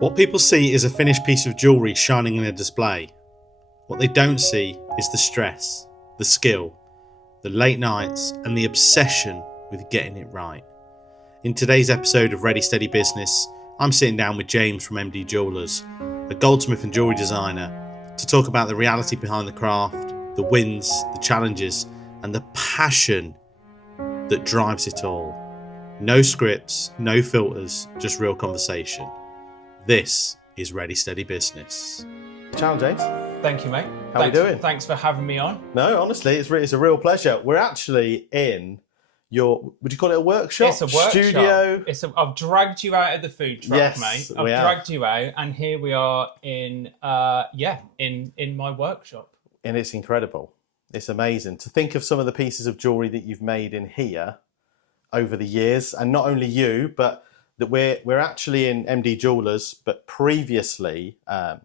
What people see is a finished piece of jewellery shining in a display. What they don't see is the stress, the skill, the late nights, and the obsession with getting it right. In today's episode of Ready Steady Business, I'm sitting down with James from MD Jewellers, a goldsmith and jewellery designer, to talk about the reality behind the craft, the wins, the challenges, and the passion that drives it all. No scripts, no filters, just real conversation. This is Ready Steady Business. Ciao, James. Thank you, mate. How are you doing? Thanks for having me on. No, honestly, it's a real pleasure. We're actually in your, would you call it a workshop? It's a workshop. Studio? I've dragged you out of the food truck, Yes, mate. we I've have. dragged you out, and here we are in my workshop. And it's incredible. It's amazing to think of some of the pieces of jewellery that you've made in here over the years. And not only you, but that we're actually in MD Jewellers, but previously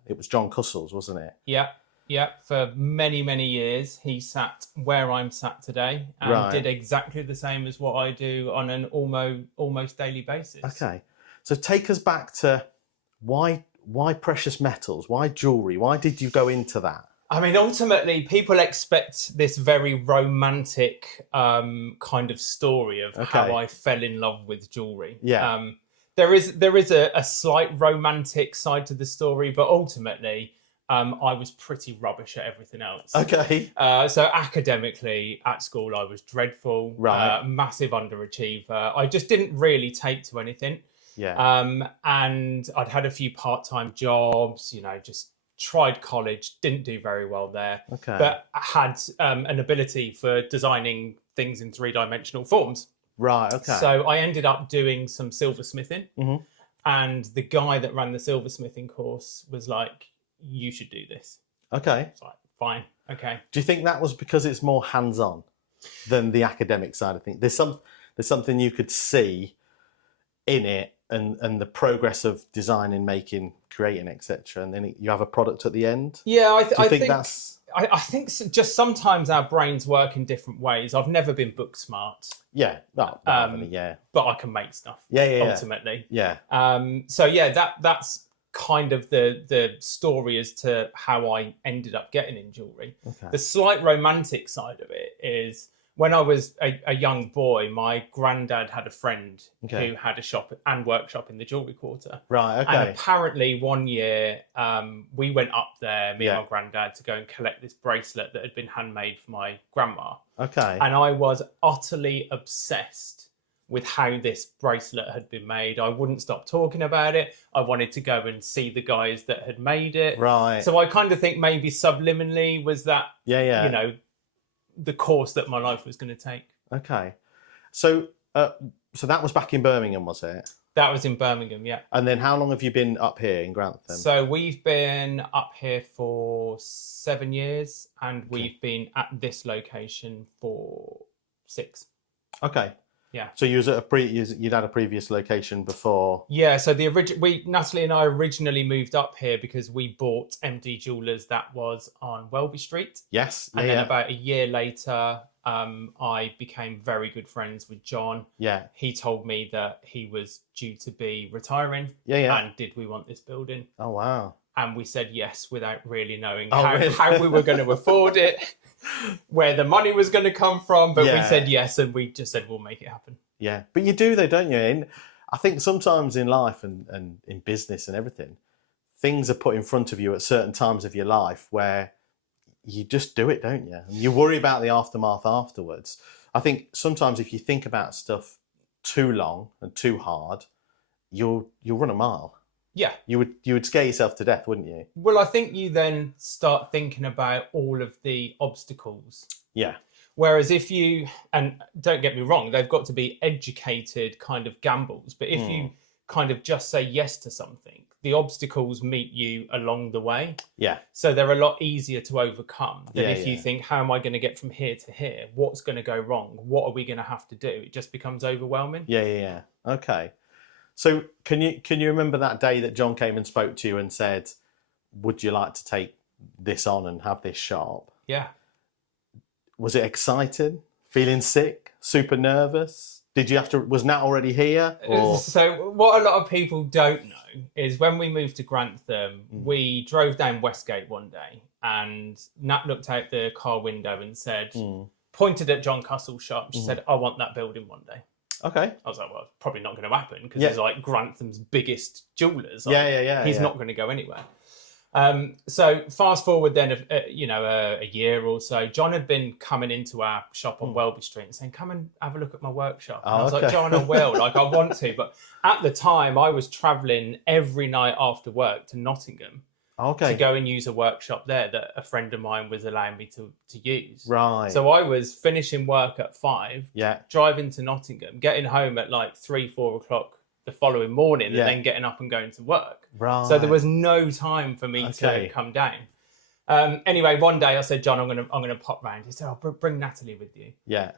it was John Cussell's, wasn't it? Yeah. For many, many years, he sat where I'm sat today and Right. did exactly the same as what I do on an almost daily basis. Okay. So take us back to why precious metals? Why jewellery? Why did you go into that? I mean, ultimately, people expect this very romantic kind of story of how I fell in love with jewellery. Yeah. There is a slight romantic side to the story, but ultimately, I was pretty rubbish at everything else. Okay. So academically, at school, I was dreadful, Right. massive underachiever. I just didn't really take to anything. Yeah. And I'd had a few part-time jobs, just tried college, didn't do very well there, Okay. but I had an ability for designing things in three-dimensional forms. Right. Okay. So I ended up doing some silversmithing, Mhm. and the guy that ran the silversmithing course was like, "You should do this." Okay. It's like, fine, okay. Do you think that was because it's more hands-on than the academic side of things? There's something you could see in it, and the progress of designing, making, creating, etc. And then you have a product at the end. Yeah, Do you think that's? I think just sometimes our brains work in different ways. I've never been book smart, Yeah. No, yeah. but I can make stuff. Yeah. Ultimately. Yeah. So yeah, that's kind of the story as to how I ended up getting in jewellery. Okay. The slight romantic side of it is when I was a young boy, my granddad had a friend who had a shop and workshop in the Jewellery Quarter. Right. And Okay. apparently one year we went up there, me Yeah. and my granddad, to go and collect this bracelet that had been handmade for my grandma. Okay. And I was utterly obsessed with how this bracelet had been made. I wouldn't stop talking about it. I wanted to go and see the guys that had made it. Right. So I kind of think maybe subliminally was that, Yeah. the course that my life was going to take. Okay. So that was back in Birmingham, was it? That was in Birmingham, yeah. And then how long have you been up here in Grantham? So we've been up here for 7 years, and we've been at this location for 6. Okay. Yeah. So you was at you'd had a previous location before. Yeah, so Natalie and I originally moved up here because we bought MD Jewellers that was on Welby Street. Yes. And then about a year later, I became very good friends with John. Yeah. He told me that he was due to be retiring. Yeah. And did we want this building? Oh wow. And we said yes without really knowing Really? how we were going to afford it, where the money was going to come from. But Yeah. we said yes, and we just said, we'll make it happen. Yeah. But you do though, don't you? And I think sometimes in life and in business and everything, things are put in front of you at certain times of your life where you just do it, don't you? And you worry about the aftermath afterwards. I think sometimes if you think about stuff too long and too hard, you'll run a mile. Yeah. You would scare yourself to death, wouldn't you? Well, I think you then start thinking about all of the obstacles. Yeah. Whereas if you, and don't get me wrong, they've got to be educated kind of gambles. But if you kind of just say yes to something, the obstacles meet you along the way. Yeah. So they're a lot easier to overcome than Yeah, if you think, how am I going to get from here to here? What's going to go wrong? What are we going to have to do? It just becomes overwhelming. Yeah. Okay. So can you remember that day that John came and spoke to you and said, would you like to take this on and have this shop? Yeah. Was it exciting? Feeling sick? Super nervous? Did you have to? Was Nat already here? Or? So what a lot of people don't know is when we moved to Grantham, we drove down Westgate one day, and Nat looked out the car window and said, pointed at John Cussell's shop. She said, "I want that building one day." Okay. I was like, "Well, it's probably not going to happen because he's like Grantham's biggest jewellers. Like, Yeah. He's not going to go anywhere." So fast forward then, a year or so, John had been coming into our shop on Welby Street and saying, "Come and have a look at my workshop." And I was like, "John, I will. Like, I want to." But at the time, I was travelling every night after work to Nottingham to go and use a workshop there that a friend of mine was allowing me to use. Right. So I was finishing work at 5, driving to Nottingham, getting home at like 3-4 o'clock the following morning, and then getting up and going to work. Right. So there was no time for me to come down. Anyway, one day I said, "John, I'm gonna pop round." He said, "Oh, bring Natalie with you." Yeah.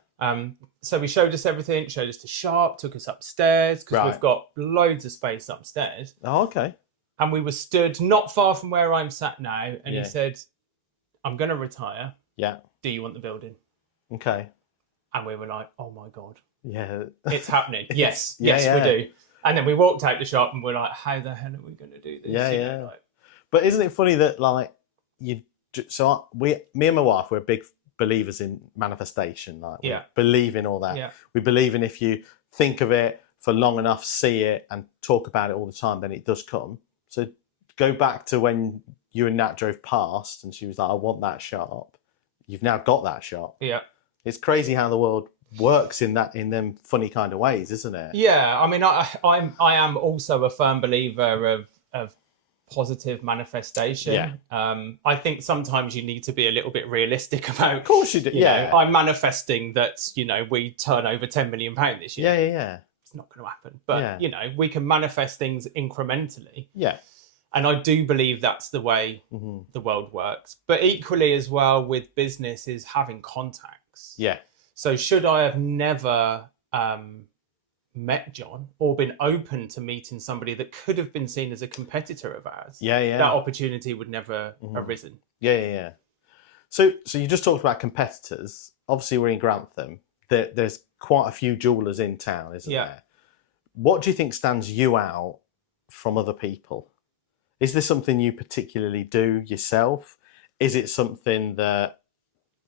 So he showed us everything, showed us the shop, took us upstairs because we've got loads of space upstairs. Oh, okay. And we were stood not far from where I'm sat now, and he said, "I'm gonna retire. Yeah. Do you want the building?" Okay. And we were like, "Oh my god, yeah, it's happening!" Yes, we do. And then we walked out the shop and we're like, "How the hell are we going to do this?" Yeah. But isn't it funny that like me and my wife, we're big believers in manifestation. Like, we believe in all that. Yeah. We believe in if you think of it for long enough, see it, and talk about it all the time, then it does come. So go back to when you and Nat drove past, and she was like, "I want that shop." You've now got that shop. Yeah. It's crazy how the world works in them funny kind of ways, isn't it? Yeah, I mean, I am also a firm believer of positive manifestation. Yeah. I think sometimes you need to be a little bit realistic about. Of course you do. I'm manifesting that we turn over £10 million this year. Yeah. It's not going to happen, but we can manifest things incrementally. Yeah. And I do believe that's the way the world works. But equally as well with business is having contacts. Yeah. So should I have never met John or been open to meeting somebody that could have been seen as a competitor of ours, that opportunity would never arisen. Yeah. So you just talked about competitors. Obviously, we're in Grantham. There's quite a few jewellers in town, isn't there? What do you think stands you out from other people? Is there something you particularly do yourself? Is it something that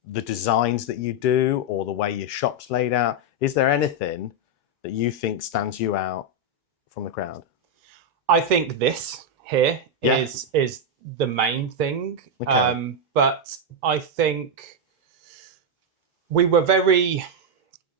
the designs that you do or the way your shop's laid out? Is there anything that you think stands you out from the crowd? I think this here is the main thing. Okay. But I think we were very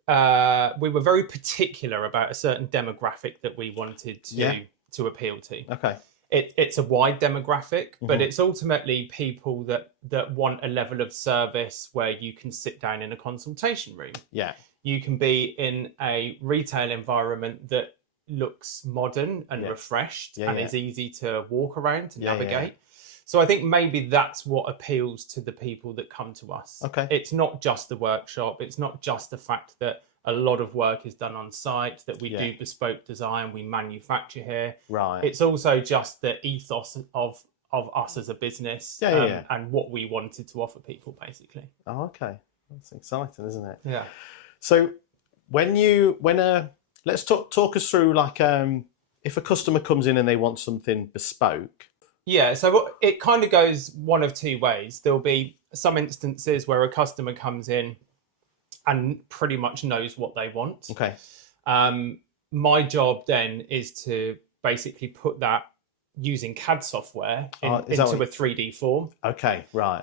particular about a certain demographic that we wanted to appeal to. Okay. It's a wide demographic, but it's ultimately people that want a level of service where you can sit down in a consultation room. Yeah. You can be in a retail environment that looks modern and refreshed and is easy to walk around and navigate. So I think maybe that's what appeals to the people that come to us. Okay. It's not just the workshop. It's not just the fact that a lot of work is done on site, that we do bespoke design, we manufacture here. Right. It's also just the ethos of us as a business and what we wanted to offer people, basically. Oh, okay. That's exciting, isn't it? Yeah. So let's talk us through like if a customer comes in and they want something bespoke. Yeah, so it kind of goes one of two ways. There'll be some instances where a customer comes in and pretty much knows what they want. Okay. My job then is to basically put that using CAD software into a 3D form. Okay, right.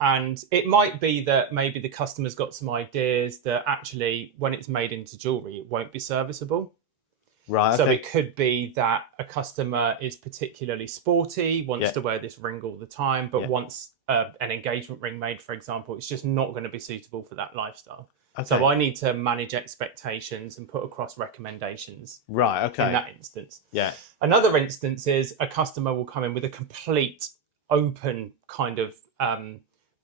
And it might be that maybe the customer's got some ideas that actually, when it's made into jewellery, it won't be serviceable. Right. Okay. So it could be that a customer is particularly sporty, wants to wear this ring all the time, but wants an engagement ring made, for example. It's just not going to be suitable for that lifestyle. Okay. So I need to manage expectations and put across recommendations. Right. Okay. In that instance. Yeah. Another instance is a customer will come in with a complete open kind of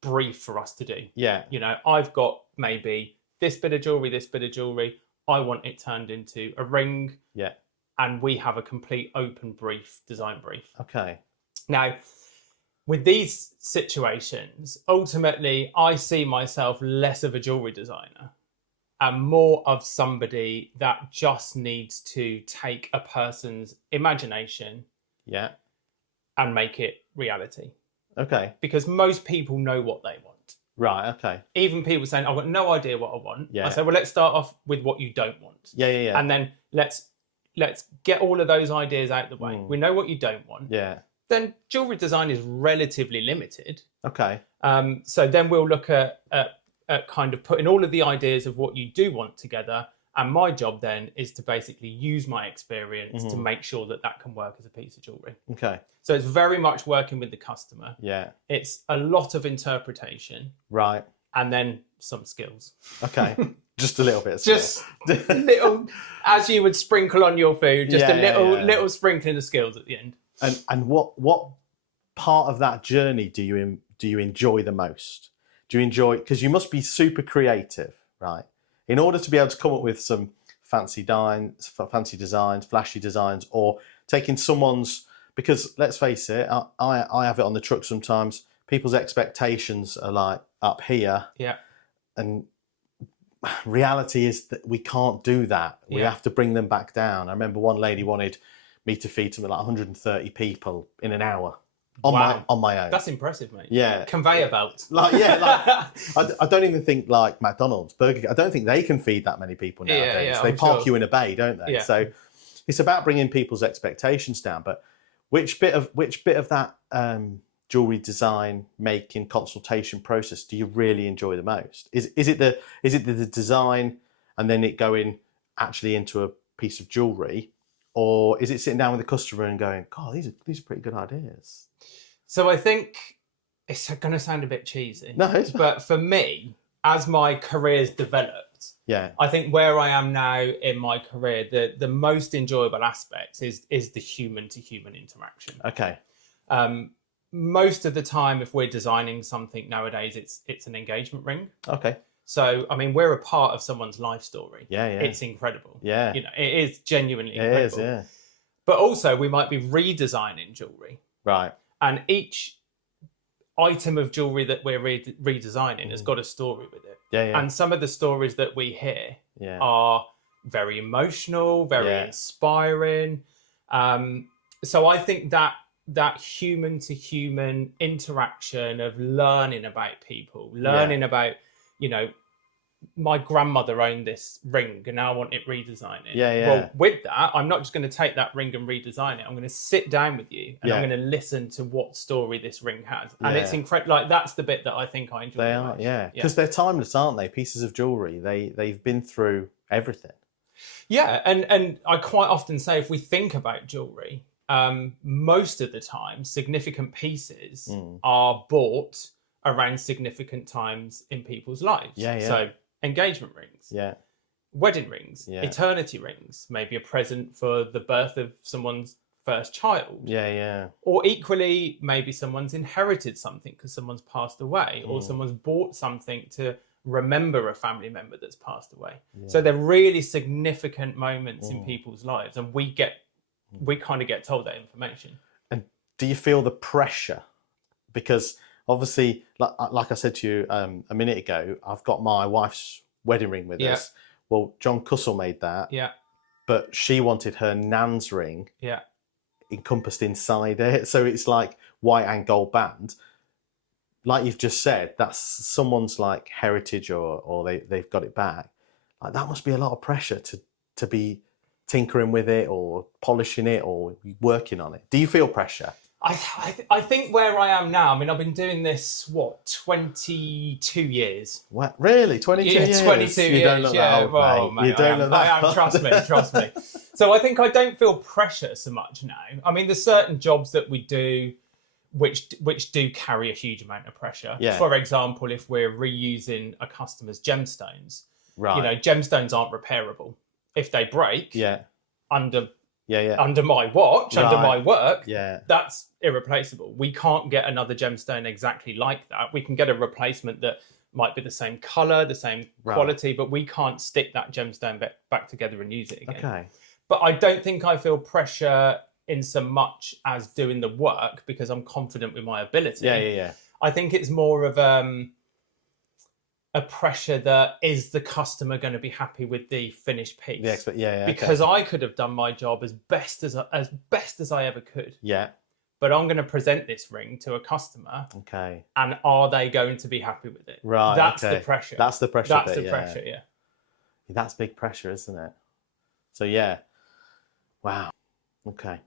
brief for us to do. Yeah. I've got maybe this bit of jewellery. I want it turned into a ring. Yeah. And we have a complete open brief, design brief. Okay. Now, with these situations, ultimately, I see myself less of a jewellery designer and more of somebody that just needs to take a person's imagination Yeah. and make it reality. Okay. Because most people know what they want. Right. Okay. Even people saying, I've got no idea what I want. Yeah. I say, well, let's start off with what you don't want. Yeah. And then let's get all of those ideas out the way. We know what you don't want. Yeah. Then jewelry design is relatively limited. Okay. So then we'll look at kind of putting all of the ideas of what you do want together. And my job then is to basically use my experience to make sure that that can work as a piece of jewelry. Okay. So it's very much working with the customer. Yeah. It's a lot of interpretation. Right. And then some skills. Okay. Just a little bit of Just little, as you would sprinkle on your food, just a little sprinkling of skills at the end. And what part of that journey do you enjoy the most? Do you enjoy, because you must be super creative, right? In order to be able to come up with some fancy designs, flashy designs, or taking someone's, because let's face it, I have it on the truck sometimes. People's expectations are like up here, and reality is that we can't do that. We have to bring them back down. I remember one lady wanted me to feed something like 130 people in an hour on my own. That's impressive, mate. Yeah, conveyor belt. I don't even think like McDonald's, Burger King, I don't think they can feed that many people nowadays. They park you in a bay, don't they? So it's about bringing people's expectations down. But which bit of that jewelry design making consultation process do you really enjoy the most? Is it the design and then it going actually into a piece of jewelry, or is it sitting down with the customer and going, God, these are pretty good ideas? So I think it's going to sound a bit cheesy. No, but for me, as my career's developed, I think where I am now in my career, the most enjoyable aspects is the human to human interaction. Okay. Most of the time, if we're designing something nowadays, it's an engagement ring. Okay. So, I mean, we're a part of someone's life story. Yeah. It's incredible. Yeah. You know, it is genuinely incredible. It is, yeah. But also, we might be redesigning jewelry. Right. And each item of jewelry that we're redesigning has got a story with it. Yeah. And some of the stories that we hear are very emotional, very inspiring. So I think that human to human interaction of learning about people, learning about, you know, my grandmother owned this ring and now I want it redesigned. Well, with that, I'm not just going to take that ring and redesign it. I'm going to sit down with you and I'm going to listen to what story this ring has. And it's incredible. Like, that's the bit that I think I enjoy. They are, because they're timeless, aren't they? Pieces of jewelry. They've been through everything. Yeah, and I quite often say, if we think about jewelry, most of the time, significant pieces are bought around significant times in people's lives. So engagement rings, wedding rings, eternity rings, maybe a present for the birth of someone's first child. Or equally, maybe someone's inherited something because someone's passed away, or someone's bought something to remember a family member that's passed away. So they're really significant moments in people's lives, and we kind of get told that information. And do you feel the pressure? Because obviously, like I said to you a minute ago, I've got my wife's wedding ring with us. Well, John Cussell made that. But she wanted her nan's ring encompassed inside it. So it's like white and gold band. Like you've just said, that's someone's like heritage or they've got it back. Like, that must be a lot of pressure to be tinkering with it or polishing it or working on it. Do you feel pressure? I think where I am now, I mean, I've been doing this, 22 years. What? Really? 22 years? 22 years. You don't look that old, mate. You don't look that old. Trust me. So I think I don't feel pressure so much now. I mean, there's certain jobs that we do which do carry a huge amount of pressure. For example, if we're reusing a customer's gemstones, gemstones aren't repairable. If they break, under my watch, under my work, that's irreplaceable. We can't get another gemstone exactly like that. We can get a replacement that might be the same color, the same quality, but we can't stick that gemstone back together and use it again. Okay. But I don't think I feel pressure in so much as doing the work because I'm confident with my ability. Yeah. I think it's more of a pressure that is the customer going to be happy with the finished piece? Because I could have done my job as best as I ever could. Yeah. But I'm going to present this ring to a customer. Okay. And are they going to be happy with it? Right. That's the pressure. That's the pressure. That's the pressure. Yeah. That's big pressure, isn't it? So yeah. Wow. Okay.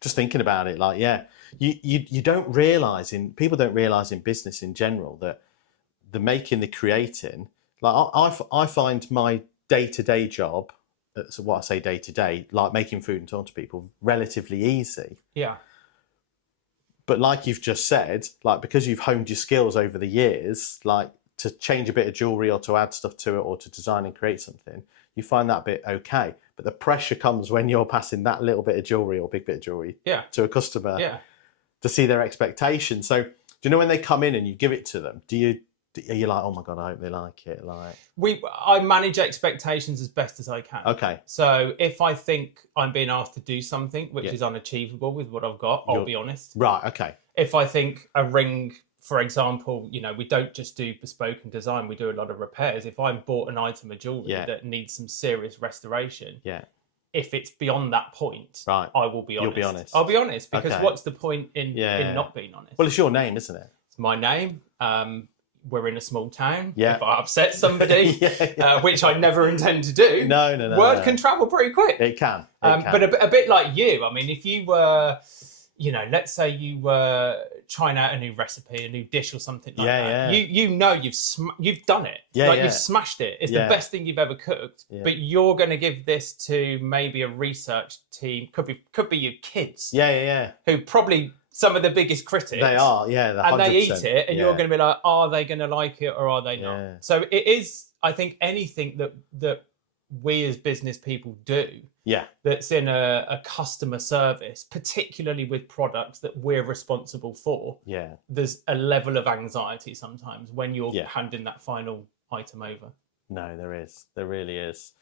Just thinking about it, like, yeah, you don't realise people don't realise in business in general that the making, the creating, like I find my day-to-day job, so what I say day-to-day, like making food and talking to people, relatively easy. Yeah. But like you've just said, like, because you've honed your skills over the years, like to change a bit of jewellery or to add stuff to it or to design and create something, you find that bit okay. But the pressure comes when you're passing that little bit of jewellery or big bit of jewellery to a customer to see their expectations. So do you know when they come in and you give it to them, are you like, oh my God, I hope they like it? Like, I manage expectations as best as I can. Okay. So if I think I'm being asked to do something which is unachievable with what I've got, I'll be honest. Right, okay. If I think a ring, for example, we don't just do bespoke and design, we do a lot of repairs. If I bought an item of jewellery that needs some serious restoration, if it's beyond that point, right, I will be honest. You'll be honest. I'll be honest, because what's the point in not being honest? Well, it's your name, isn't it? It's my name. We're in a small town. Yeah. If I upset somebody, which I never intend to do, no, word can travel pretty quick. It can. But a bit like you, I mean, if you were, let's say you were trying out a new recipe, a new dish or something like that. You've done it. You've smashed it. It's the best thing you've ever cooked. Yeah. But you're going to give this to maybe a research team. Could be your kids. Who probably some of the biggest critics. They are, and they eat it, and you're going to be like, are they going to like it or are they not? Yeah. So it is, I think, anything that we as business people do that's in a customer service, particularly with products that we're responsible for, there's a level of anxiety sometimes when you're handing that final item over. No, there is. There really is.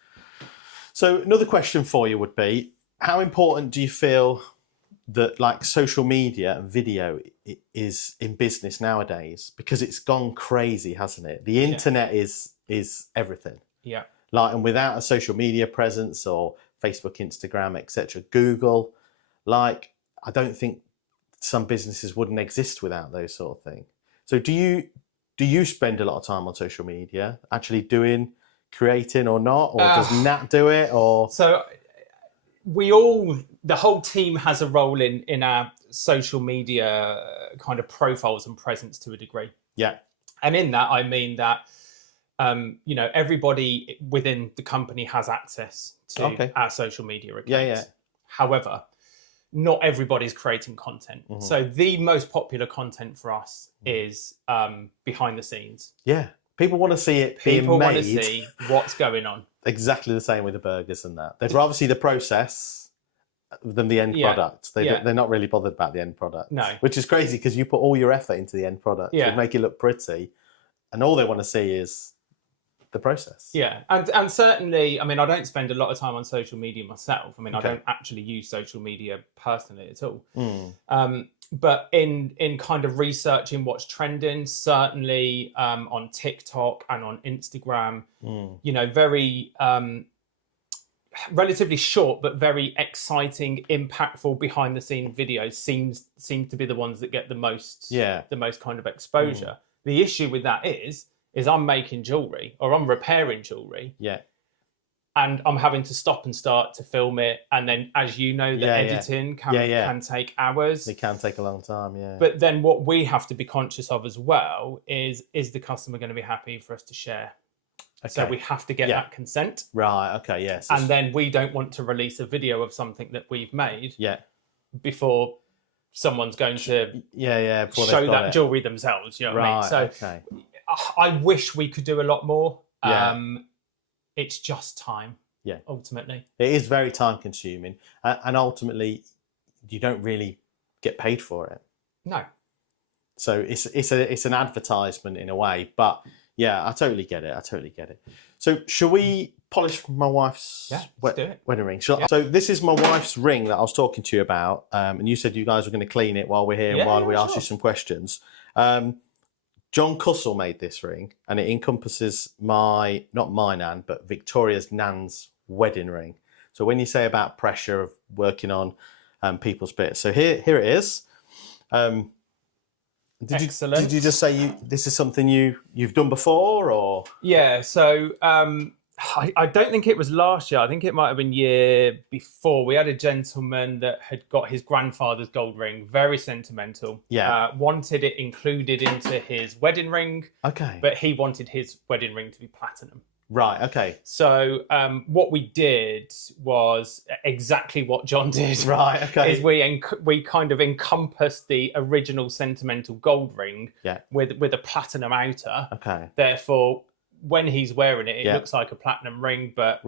So another question for you would be, how important do you feel that like social media and video is in business nowadays? Because it's gone crazy, hasn't it? The internet is everything. Yeah. Like, and without a social media presence or Facebook, Instagram, etc., Google, like, I don't think some businesses wouldn't exist without those sort of things. So do you spend a lot of time on social media, actually creating or not? Or does Nat do it? Or so the whole team has a role in our social media kind of profiles and presence to a degree. Yeah. And in that, I mean that, everybody within the company has access to our social media accounts. Yeah. However, not everybody's creating content. Mm-hmm. So the most popular content for us is behind the scenes. Yeah. People want to see it being made. People want to see what's going on. Exactly the same with the burgers and that. They'd rather see the process than the end product. They're not really bothered about the end product. No. Which is crazy because you put all your effort into the end product to make it look pretty, and all they want to see is the process. Yeah. And certainly, I mean, I don't spend a lot of time on social media myself. I mean, I don't actually use social media personally at all. But in kind of researching what's trending, certainly on TikTok and on Instagram, very relatively short but very exciting, impactful behind the scene videos seem to be the ones that get the most kind of exposure. The issue with that is I'm making jewellery or I'm repairing jewellery. Yeah. And I'm having to stop and start to film it. And then, as you know, the editing can take hours. It can take a long time, But then what we have to be conscious of as well is the customer going to be happy for us to share? Okay. So we have to get that consent. Right, okay, yes. And then we don't want to release a video of something that we've made before someone's going to show that jewellery themselves. You know what I mean? So I wish we could do a lot more. It's just time. Yeah. Ultimately, it is very time consuming, and ultimately, you don't really get paid for it. No. So it's an advertisement in a way, but I totally get it. So shall we polish my wife's wedding ring? So this is my wife's ring that I was talking to you about, and you said you guys were going to clean it while we're here and while we ask you some questions. John Cussell made this ring, and it encompasses not my nan, but Victoria's nan's wedding ring. So when you say about pressure of working on people's bits, so here it is. Excellent. Did you just say this is something you've done before, or? Yeah. So I don't think it was last year. I think it might have been year before. We had a gentleman that had got his grandfather's gold ring, very sentimental. Yeah. Wanted it included into his wedding ring. Okay. But he wanted his wedding ring to be platinum. Right. Okay. So what we did was exactly what John did. Right. Okay. Is we kind of encompassed the original sentimental gold ring with a platinum outer. Okay. Therefore, when he's wearing it, it looks like a platinum ring, but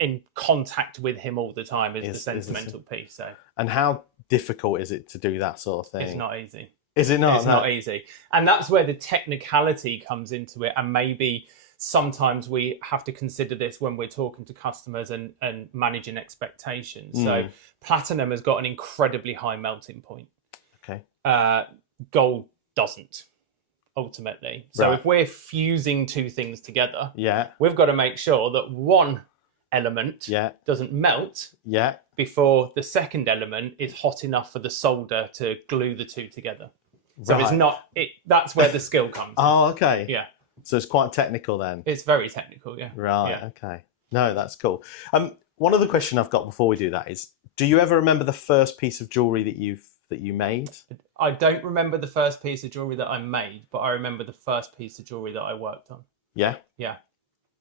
in contact with him all the time is the sentimental piece. So. And how difficult is it to do that sort of thing? It's not easy. Is it not? It's not easy. And that's where the technicality comes into it. And maybe sometimes we have to consider this when we're talking to customers and managing expectations. So platinum has got an incredibly high melting point. Okay. Gold doesn't. Ultimately. So if we're fusing two things together, we've got to make sure that one element doesn't melt before the second element is hot enough for the solder to glue the two together. So it's not that's where the skill comes in. Oh, okay. Yeah. So it's quite technical then. It's very technical, yeah. Right, yeah. Okay. No, that's cool. One other question I've got before we do that is, do you ever remember the first piece of jewellery that you made? I don't remember the first piece of jewellery that I made, but I remember the first piece of jewellery that I worked on. Yeah? Yeah.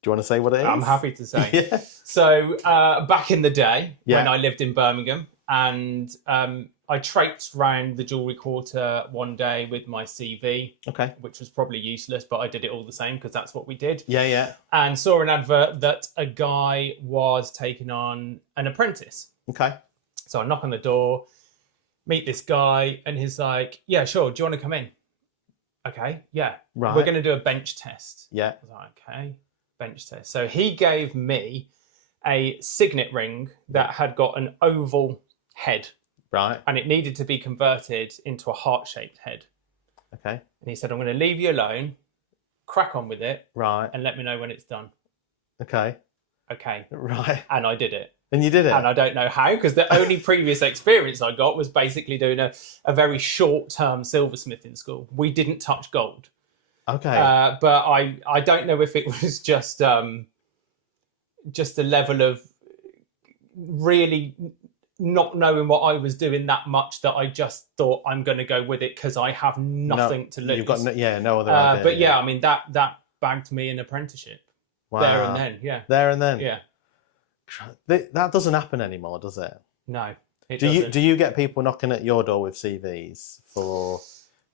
Do you want to say what it is? I'm happy to say. Yeah. So back in the day when I lived in Birmingham, and I traipsed around the Jewellery Quarter one day with my CV, which was probably useless, but I did it all the same because that's what we did. Yeah. And saw an advert that a guy was taking on an apprentice. Okay. So I knock on the door, meet this guy, and he's like, yeah, sure, do you want to come in? Okay, yeah. Right. We're going to do a bench test. Yeah. I was like, okay, bench test. So he gave me a signet ring that had got an oval head. Right. And it needed to be converted into a heart-shaped head. Okay. And he said, I'm going to leave you alone, crack on with it, right, and let me know when it's done. Okay. Okay. Right. And I did it. And you did it? And I don't know how, because the only previous experience I got was basically doing a very short-term silversmithing school. We didn't touch gold. Okay. But I don't know if it was just a level of really not knowing what I was doing that much that I just thought I'm going to go with it because I have nothing to lose. You've got no other idea. But yeah, I mean, that bagged me an apprenticeship. Wow. There and then, yeah. There and then? Yeah. That doesn't happen anymore, does it? No. Do you get people knocking at your door with CVs for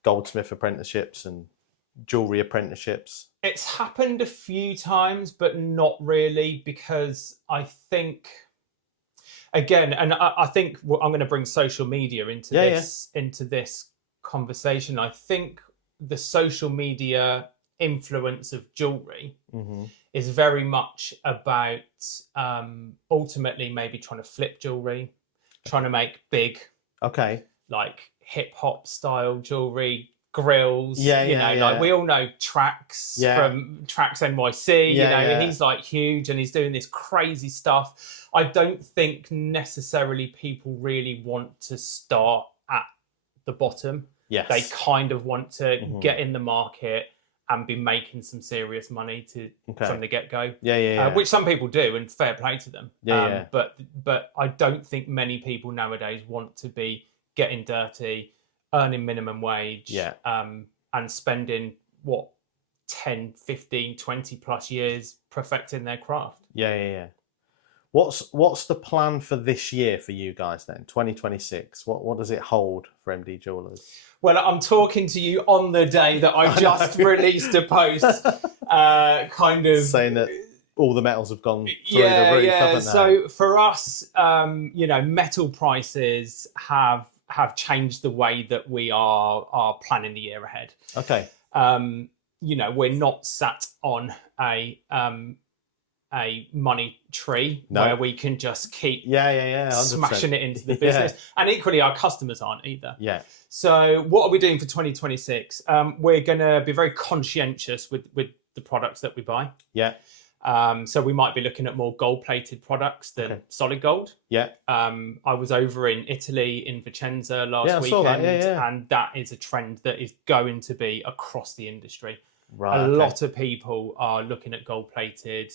goldsmith apprenticeships and jewellery apprenticeships? It's happened a few times, but not really, because I think, again, and I think I'm going to bring social media into this conversation. I think the social media influence of jewellery is very much about ultimately maybe trying to flip jewellery, trying to make big, like hip hop style jewellery, grills. Like we all know Tracks from Tracks NYC. He's like huge and he's doing this crazy stuff. I don't think necessarily people really want to start at the bottom. Yes. They kind of want to get in the market and be making some serious money from the get-go. Which some people do, and fair play to them. But I don't think many people nowadays want to be getting dirty, earning minimum wage, and spending 10, 15, 20 plus years perfecting their craft. What's the plan for this year for you guys then, 2026? What does it hold for MD Jewellers? Well, I'm talking to you on the day that I just released a post, kind of saying that all the metals have gone through the roof, haven't they? So for us, metal prices have changed the way that we are planning the year ahead. Okay. We're not sat on a a money tree where we can just keep 100%. smashing it into the business. And equally, our customers aren't either. Yeah. So what are we doing for 2026? We're going to be very conscientious with the products that we buy. Yeah. So we might be looking at more gold-plated products than solid gold. Yeah. I was over in Italy, in Vicenza last weekend, saw that. and that is a trend that is going to be across the industry. Right, a lot of people are looking at gold-plated,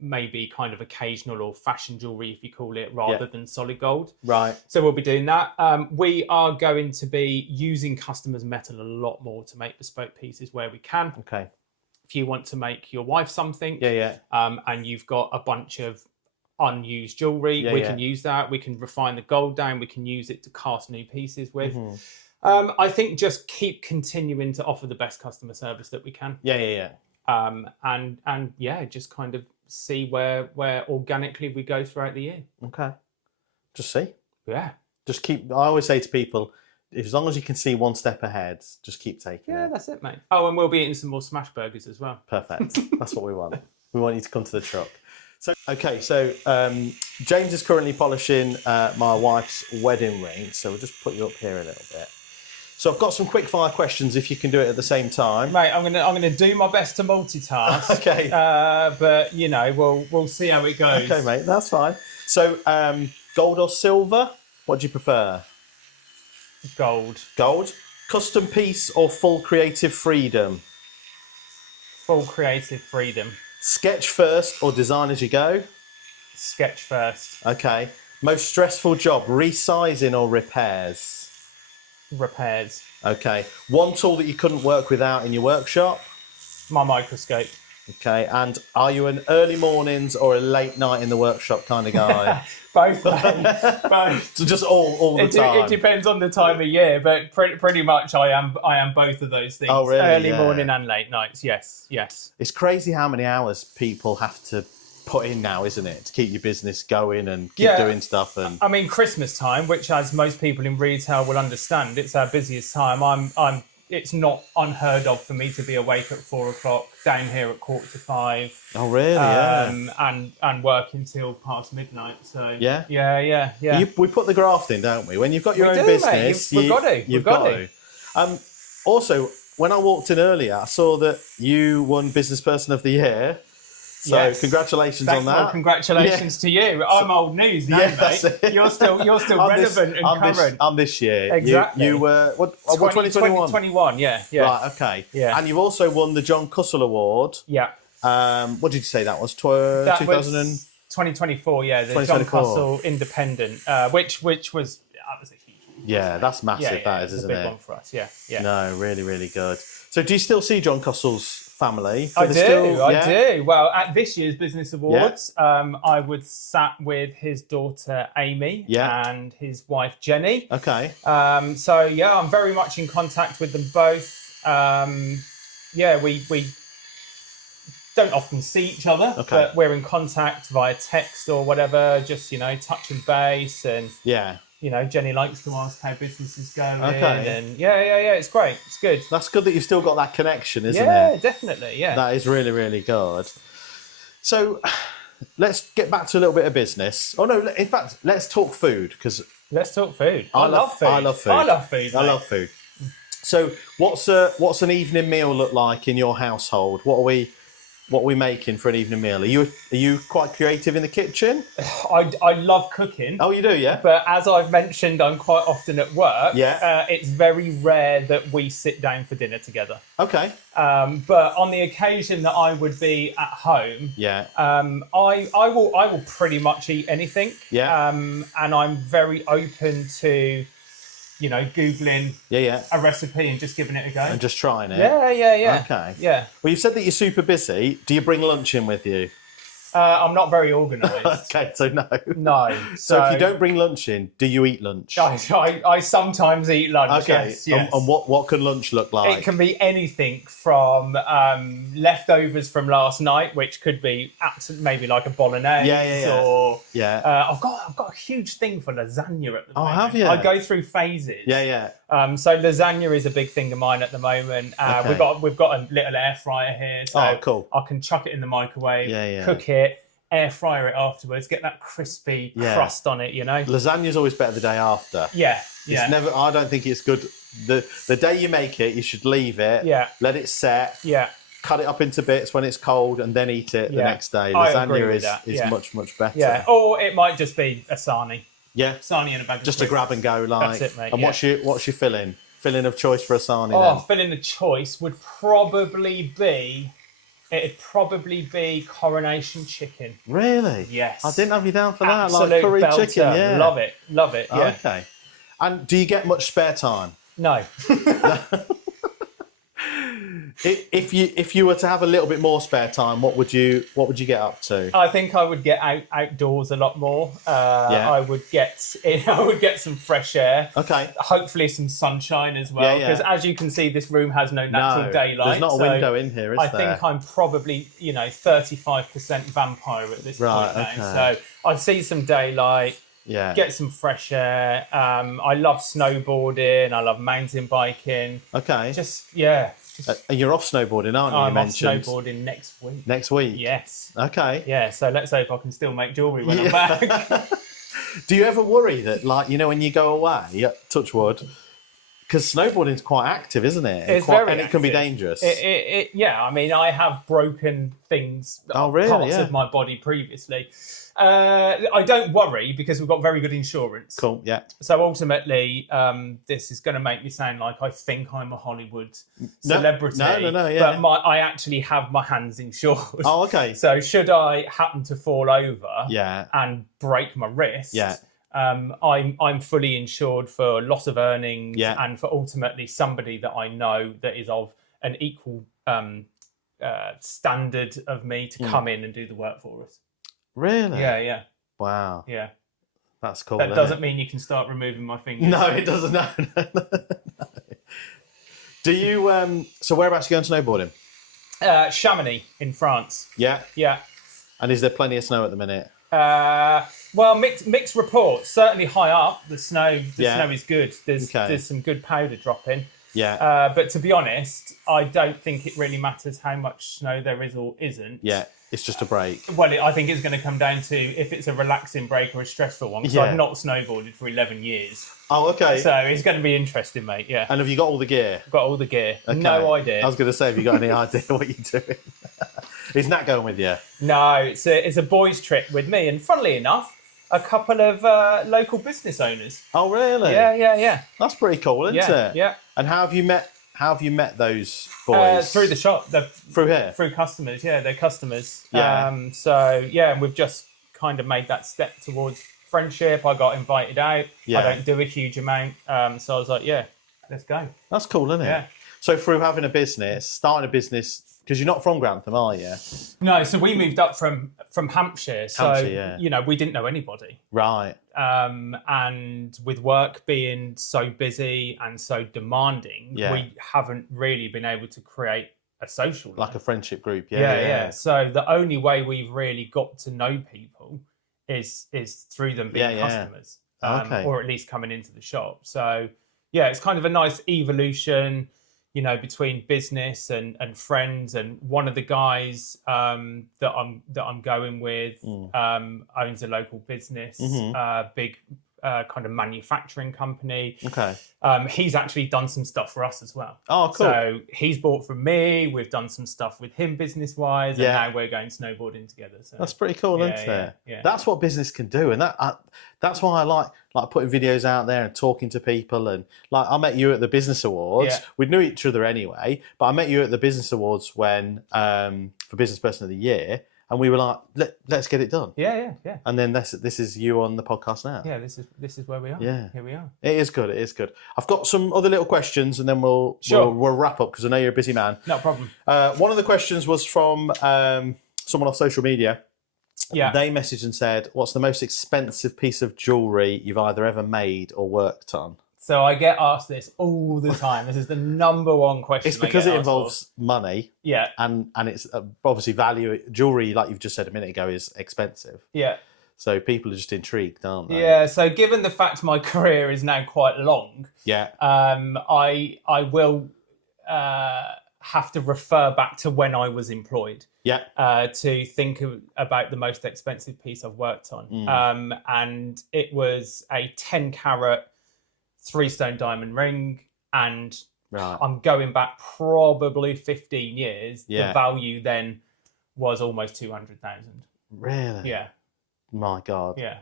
maybe kind of occasional or fashion jewellery, if you call it, rather than solid gold. Right. So we'll be doing that. We are going to be using customers' metal a lot more to make bespoke pieces where we can. Okay. If you want to make your wife something, and you've got a bunch of unused jewellery, we can use that. We can refine the gold down. We can use it to cast new pieces with. I think just keep continuing to offer the best customer service that we can. And just kind of see where organically we go throughout the year. Okay. Just see. Yeah. Just keep. I always say to people, as long as you can see one step ahead, just keep taking it. Yeah, that's it, mate. Oh, and we'll be eating some more smash burgers as well. Perfect. That's what we want. We want you to come to the truck. So James is currently polishing my wife's wedding ring. So we'll just put you up here a little bit. So I've got some quick fire questions if you can do it at the same time. Mate, I'm gonna do my best to multitask. Okay. But we'll see how it goes. Okay, mate, that's fine. So gold or silver? What do you prefer? Gold. Gold. Custom piece or full creative freedom? Full creative freedom. Sketch first or design as you go? Sketch first. Okay. Most stressful job, resizing or repairs? Repairs. Okay. One tool that you couldn't work without in your workshop? My microscope. Okay. And are you an early mornings or a late night in the workshop kind of guy? Both. Both. So just all the time? It depends on the time of year, but pretty much I am both of those things. Oh, really? Early morning and late nights, yes. It's crazy how many hours people have to put in now, isn't it, to keep your business going and keep doing stuff. And I mean, Christmas time, which as most people in retail will understand, it's our busiest time. It's not unheard of for me to be awake at 4 o'clock, down here at 4:45. Oh, really? And work until past midnight. So yeah. We put the graft in, don't we? When you've got your own business, we've got to. You've got to. Also, when I walked in earlier, I saw that you won Business Person of the Year. So congratulations on that. Well, congratulations to you. I'm old news now, mate. You're still relevant and current. On this year. Exactly. You were, 2021? 2021, yeah. Right, okay. Yeah. And you've also won the John Cussell Award. Yeah. What did you say that was? 2024, yeah. The 2024. John Cussell Independent, which was a huge one. Yeah, that's massive, that is, isn't it? It's a big one for us, yeah. No, really, really good. So do you still see John Cussell's family? I do. Well, at this year's Business Awards, I was sat with his daughter Amy and his wife Jenny. Okay. So I'm very much in contact with them both. We don't often see each other, but we're in contact via text or whatever, just touching base. And Jenny likes to ask how business is going. Okay. And it's great. It's good. That's good that you've still got that connection, isn't it? Yeah, definitely. Yeah. That is really, really good. So let's get back to a little bit of business. Oh no, in fact, let's talk food let's talk food. I love food. I love food. I love food. So what's an evening meal look like in your household? What are we making for an evening meal? Are you quite creative in the kitchen? I love cooking. Oh, you do, yeah? But as I've mentioned, I'm quite often at work. Yeah. It's very rare that we sit down for dinner together. Okay. But on the occasion that I would be at home, I will pretty much eat anything. Yeah. And I'm very open to Googling a recipe and just giving it a go. And just trying it. Yeah. Okay. Yeah. Well, you've said that you're super busy. Do you bring lunch in with you? I'm not very organised. Okay, so no. No. So if you don't bring lunch in, do you eat lunch? I sometimes eat lunch. Okay. Yes. And what can lunch look like? It can be anything from leftovers from last night, which could be maybe like a bolognese. Or I've got a huge thing for lasagna at the moment. Oh, have you? I go through phases. Yeah. So lasagna is a big thing of mine at the moment. Okay. We've got a little air fryer here, so cool. I can chuck it in the microwave, cook it, air fryer it afterwards, get that crispy crust on it. Lasagna's always better the day after. It's never. I don't think it's good. The day you make it, you should leave it. Let it set. Cut it up into bits when it's cold, and then eat it the next day. Lasagna is much better. Yeah, or it might just be a sarnie. Yeah, sarnie and a bag of just crisps. a grab and go, like. That's it, mate. And what's your filling? Filling of choice for a sarnie? Oh, filling of choice would probably be. It'd probably be coronation chicken. Really? Yes. I didn't have you down for that. Absolute like curry belter. chicken. Yeah. Love it. Yeah. Okay. And do you get much spare time? No. If you were to have a little bit more spare time, what would you get up to? I think I would get outdoors a lot more. I would get some fresh air. Okay. Hopefully some sunshine as well. Because as you can see, this room has no natural daylight. There's not a window in here, is there? I think I'm probably 35% vampire at this point now. Okay. So I'd see some daylight. Yeah. Get some fresh air. I love snowboarding. I love mountain biking. Okay. And you're off snowboarding, aren't you? I'm off snowboarding next week. Next week? Yes. Okay. Yeah, so let's hope I can still make jewellery when I'm back. Do you ever worry that, when you go away, touch wood, because snowboarding's quite active, isn't it? It's very active. It can be dangerous. I mean, I have broken things, parts of my body previously. I don't worry because we've got very good insurance. Cool, yeah. So ultimately, this is going to make me sound like I think I'm a Hollywood celebrity. No, yeah. But I actually have my hands insured. Oh, okay. So should I happen to fall over and break my wrist, I'm fully insured for loss of earnings and for ultimately somebody that I know that is of an equal standard of me to come in and do the work for us. Really? Yeah. Wow. Yeah. That's cool. That doesn't mean you can start removing my fingers. No, it doesn't. No. Do you? So whereabouts are you going snowboarding? Chamonix in France. Yeah. Yeah. And is there plenty of snow at the minute? Well, mixed reports. Certainly high up, the snow is good. There's some good powder dropping. Yeah. But to be honest, I don't think it really matters how much snow there is or isn't. Yeah. It's just a break. Well, I think it's going to come down to if it's a relaxing break or a stressful one. Because I've not snowboarded for 11 years. Oh, okay. So it's going to be interesting, mate. Yeah. And have you got all the gear? Got all the gear. Okay. No idea. I was going to say, have you got any idea what you're doing? Is Nat going with you? No, it's a boys' trip with me. And funnily enough, a couple of local business owners. Oh, really? Yeah. That's pretty cool, isn't it? Yeah. And how have you met those boys? Through the shop. Through here? Through customers, they're customers. Yeah. We've just kind of made that step towards friendship. I got invited out. Yeah. I don't do a huge amount. So I was like, let's go. That's cool, isn't it? Yeah. So through having a business, starting a business, because you're not from Grantham, are you? No, so we moved up from Hampshire. So, we didn't know anybody. Right. And with work being so busy and so demanding, we haven't really been able to create a social life. Like a friendship group, yeah. So the only way we've really got to know people is through them being customers, or at least coming into the shop. So it's kind of a nice evolution, between business and friends. And one of the guys that I'm going with owns a local business, big kind of manufacturing company. Okay. He's actually done some stuff for us as well. Oh, cool. So he's bought from me. We've done some stuff with him business-wise, and now we're going snowboarding together. So that's pretty cool, isn't it? Yeah. That's what business can do, and that's why I like putting videos out there and talking to people. And I met you at the Business Awards. Yeah. We knew each other anyway, but I met you at the Business Awards when for Business Person of the Year. And we were like, let's get it done. Yeah. And then this is you on the podcast now. Yeah, this is where we are. Yeah. Here we are. It is good. I've got some other little questions and then we'll wrap up because I know you're a busy man. No problem. One of the questions was from someone off social media. Yeah. They messaged and said, "What's the most expensive piece of jewellery you've either ever made or worked on?" So I get asked this all the time. This is the number one question. It's because I get it asked involves money. Yeah. And it's obviously value. Jewellery, like you've just said a minute ago, is expensive. Yeah. So people are just intrigued, aren't they? Yeah. So given the fact my career is now quite long, Yeah. I will have to refer back to when I was employed. Yeah. To think about the most expensive piece I've worked on. And it was a 10-carat 3-stone diamond ring, and Right. I'm going back probably 15 years. Yeah. The value then was almost 200,000. Really? Yeah. My God. Yeah.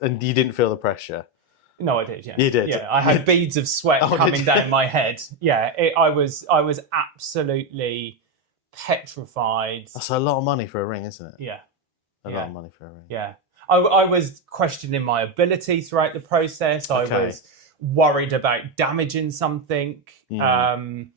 And you didn't feel the pressure? No, I did. Yeah. You did? Yeah. I had beads of sweat coming down my head. Yeah. I was absolutely petrified. That's a lot of money for a ring, isn't it? Yeah. A lot of money for a ring. Yeah. I was questioning my ability throughout the process. I was worried about damaging something. But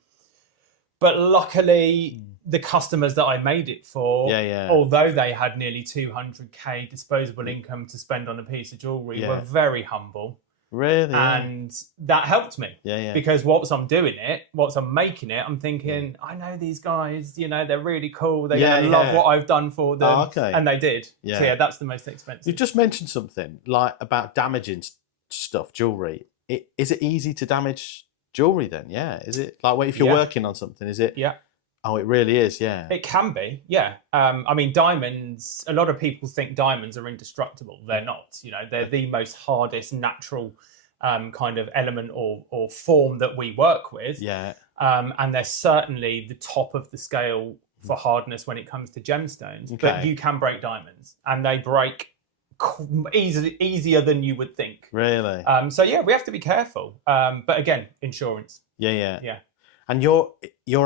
luckily, the customers that I made it for, although they had nearly 200k disposable income to spend on a piece of jewellery, were very humble. Really? And that helped me. Yeah. Because whilst I'm making it, I'm thinking, I know these guys, they're really cool. They're going to love what I've done for them. Oh, okay. And they did. Yeah. So that's the most expensive. You've just mentioned something like about damaging stuff, jewellery. Is it easy to damage jewellery then? Yeah. Is it like if you're working on something, is it? Yeah. Oh, it really is. Yeah. It can be. Yeah. I mean, diamonds, a lot of people think diamonds are indestructible. They're not. They're the most hardest natural kind of element or form that we work with. Yeah. And they're certainly the top of the scale for hardness when it comes to gemstones. Okay. But you can break diamonds, and they break easier than you would think. Really? So yeah, we have to be careful. But again, insurance. Yeah. And your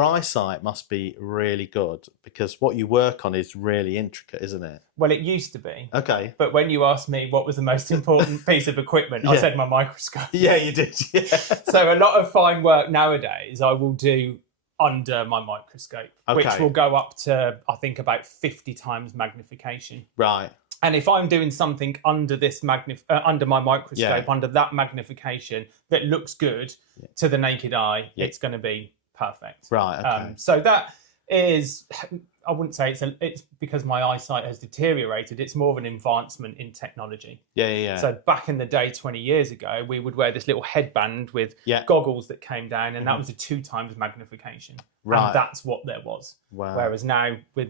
eyesight must be really good because what you work on is really intricate, isn't it? Well, it used to be. Okay. But when you asked me what was the most important piece of equipment, I said my microscope. Yeah, you did. Yeah. So a lot of fine work nowadays I will do under my microscope, which will go up to, I think, about 50 times magnification. Right. And if I'm doing something under this under my microscope, under that magnification that looks good to the naked eye, it's going to be perfect. Right. Okay. So that is, I wouldn't say it's because my eyesight has deteriorated. It's more of an advancement in technology. Yeah. So back in the day, 20 years ago, we would wear this little headband with goggles that came down, and that was a 2 times magnification. Right. And that's what there was. Wow. Whereas now with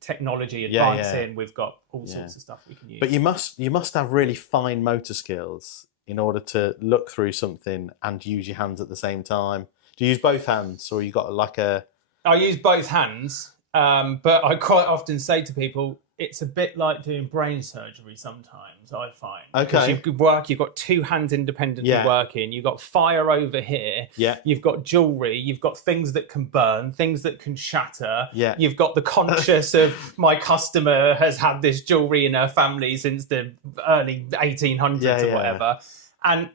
technology advancing, we've got all sorts of stuff we can use. But you must have really fine motor skills in order to look through something and use your hands at the same time. Do you use both hands, or you got like a? I use both hands, but I quite often say to people, it's a bit like doing brain surgery sometimes, I find. Okay. Because you've got 2 hands independently working, you've got fire over here, you've got jewellery, you've got things that can burn, things that can shatter, you've got the conscious of my customer has had this jewellery in her family since the early 1800s or whatever. And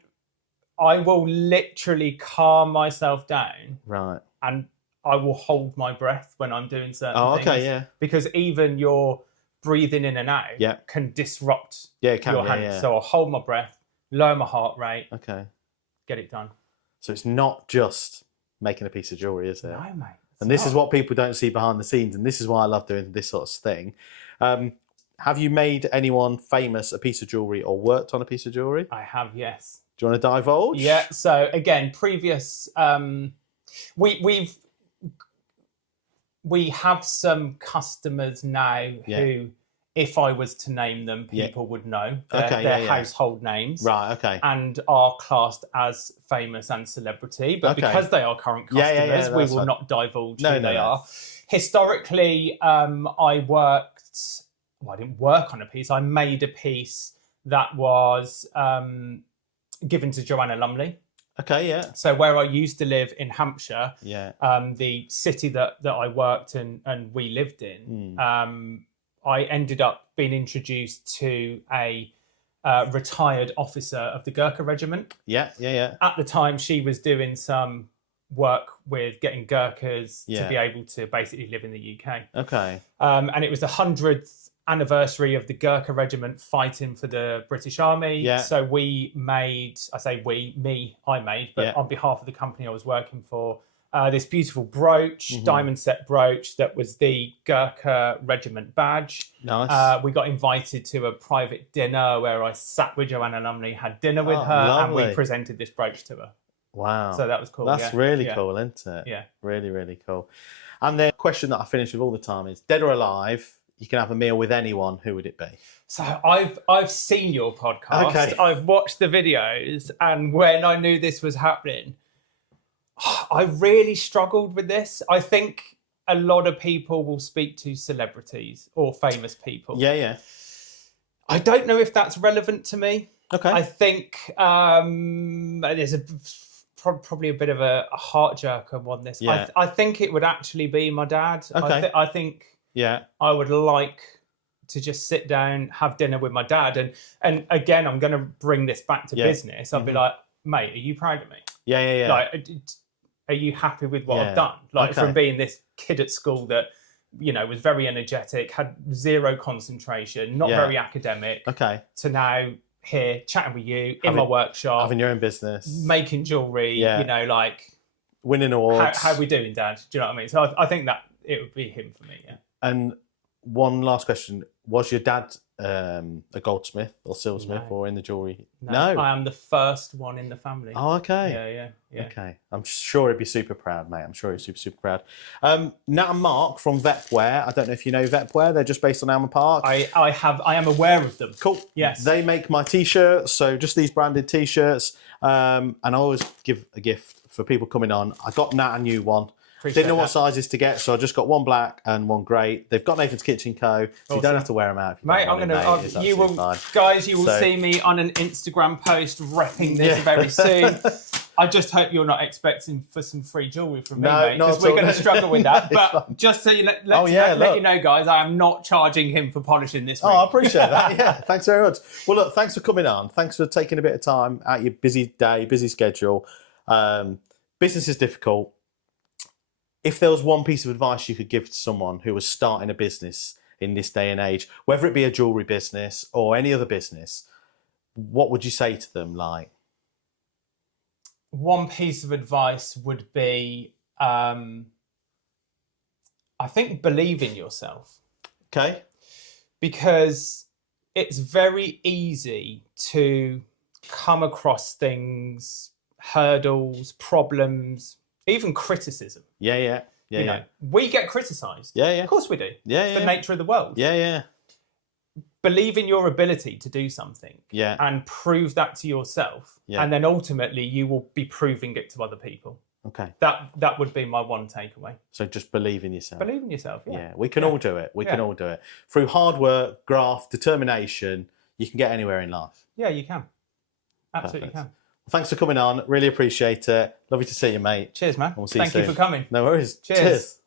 I will literally calm myself down. Right. And I will hold my breath when I'm doing certain things. Okay, yeah. Because even your breathing in and out can disrupt your hands. Yeah. So I'll hold my breath, lower my heart rate, get it done. So it's not just making a piece of jewellery, is it? No, mate. And this is what people don't see behind the scenes, and this is why I love doing this sort of thing. Have you made anyone famous a piece of jewellery or worked on a piece of jewellery? I have, yes. Do you want to divulge? Yeah. So again, previous, we have some customers now who, if I was to name them, people would know. They're household names. Right, okay. And are classed as famous and celebrity. But because they are current customers, we will not divulge who they are. Historically, I didn't work on a piece. I made a piece that was given to Joanna Lumley. Okay, yeah. So where I used to live in Hampshire, the city that I worked and we lived in, I ended up being introduced to a retired officer of the Gurkha Regiment. Yeah. At the time, she was doing some work with getting Gurkhas to be able to basically live in the UK. Okay. And it was the 100th anniversary of the Gurkha Regiment fighting for the British Army. Yeah. So we made, I made, but Yeah. on behalf of the company I was working for, this beautiful brooch, Mm-hmm. diamond set brooch that was the Gurkha Regiment badge. Nice. We got invited to a private dinner where I sat with Joanna Lumley, had dinner with Oh, her, lovely. and we presented this brooch to her. Wow. So that was cool. That's really cool, isn't it? Yeah. Really, really cool. And the question that I finish with all the time is, dead or alive, you can have a meal with anyone, who would it be? So I've seen your podcast. Okay. I've watched the videos, and when I knew this was happening, I really struggled with this. I think a lot of people will speak to celebrities or famous people. Yeah, yeah. I don't know if that's relevant to me. Okay. I think there's probably a bit of a heart jerker on this. Yeah. I think it would actually be my dad. Okay. I think Yeah. I would like to just sit down, have dinner with my dad. And again, I'm going to bring this back to business. I'll be like, mate, are you proud of me? Yeah, yeah, yeah. Like, are you happy with what I've done? Like, from being this kid at school that, you know, was very energetic, had zero concentration, not very academic, to now here chatting with you in my workshop, having your own business, making jewellery, you know, like winning awards. How are we doing, Dad? Do you know what I mean? So I think that it would be him for me, yeah. And one last question. Was your dad a goldsmith or silversmith or in the jewellery? No. I am the first one in the family. Oh, okay. Yeah. Okay. I'm sure he'd be super proud, mate. I'm sure he's super, super proud. Nat and Mark from Vepwear. I don't know if you know Vepwear. They're just based on Alma Park. I am aware of them. Cool. Yes. They make my T-shirts, so just these branded T-shirts. And I always give a gift for people coming on. I got Nat a new one. Didn't know what sizes to get, so I just got one black and one grey. They've got Nathan's Kitchen Co, so you don't have to wear them out. If you mate, don't want it, you will, fine. guys, you will see me on an Instagram post repping this very soon. I just hope you're not expecting for some free jewellery from me, mate, because we're going to struggle with that. But just so you let you know, guys, I am not charging him for polishing this ring. Oh, I appreciate that. Yeah, thanks very much. Well, look, thanks for coming on. Thanks for taking a bit of time out of your busy day, busy schedule. Business is difficult. If there was one piece of advice you could give to someone who was starting a business in this day and age, whether it be a jewellery business or any other business, what would you say to them? Like, one piece of advice would be, I think, believe in yourself. Okay. Because it's very easy to come across things, hurdles, problems, even criticism. Yeah. You know, we get criticised. Yeah. Of course we do. It's the nature of the world. Yeah. Believe in your ability to do something. Yeah. And prove that to yourself. Yeah. And then ultimately you will be proving it to other people. Okay. That would be my one takeaway. So just believe in yourself. Believe in yourself, yeah. Yeah, we can all do it. We can all do it. Through hard work, graft, determination, you can get anywhere in life. Yeah, you can. Absolutely Perfect. can. Thanks for coming on. Really appreciate it. Lovely to see you, mate. Cheers, man. We'll see you soon. Thank you for coming. No worries. Cheers.